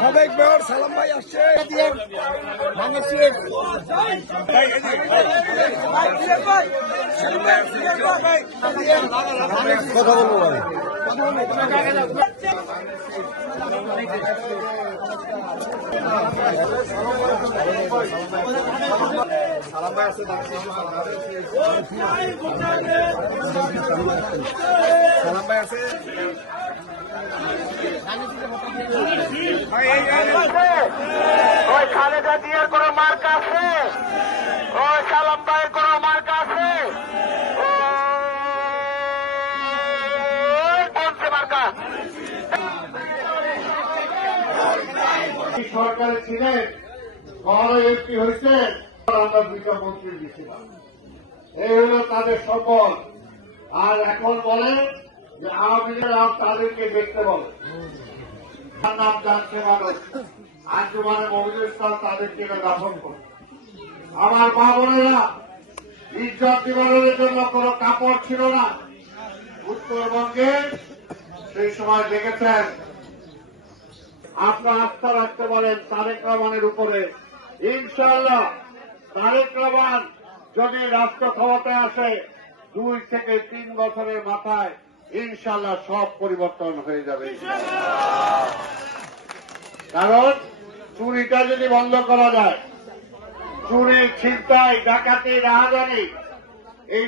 সাবেক মেয়র সালাম ভাই আসছে। কথা বলবো ভাই। সালাম ভাই আসছে। সালাম ভাই আছে। ওই খালেদা জিয়ার কোন মার্কা আছে? ওই সালাম ভাইয়ের কোন মার্কা আছে? মার্কা সরকারে ছিলেন, বড় এমপি হয়েছে, আমরা দুইটা মন্ত্রী দিয়েছিলাম। এই হলো তাদের সম্পদ। আর এখন বলে যে আওয়ামী লীগ তাদেরকে দেখতে বলে, তার নাম জানছে মানুষ। আঞ্জুমানে মহিদুল ইসলাম তাদেরকে দাফন করে। আমার মা বোনেরা, ইজ্জত নিবারণের জন্য কোন কাপড় ছিল না। উত্তরবঙ্গে সেই সময় দেখেছেন, আপনার আস্থা রাখতে পারেন তারেক রহমানের উপরে। ইনশাআল্লাহ তারেক রহমান যদি রাষ্ট্র ক্ষমতায় আসে 2 থেকে 3 বছরের মাথায় ইনশাআল্লাহ সব পরিবর্তন হয়ে যাবে। কারণ চুরিটা যদি বন্ধ করা যায়, চুরি, ছিনতাই, ডাকাতি, রাহাজানি, এই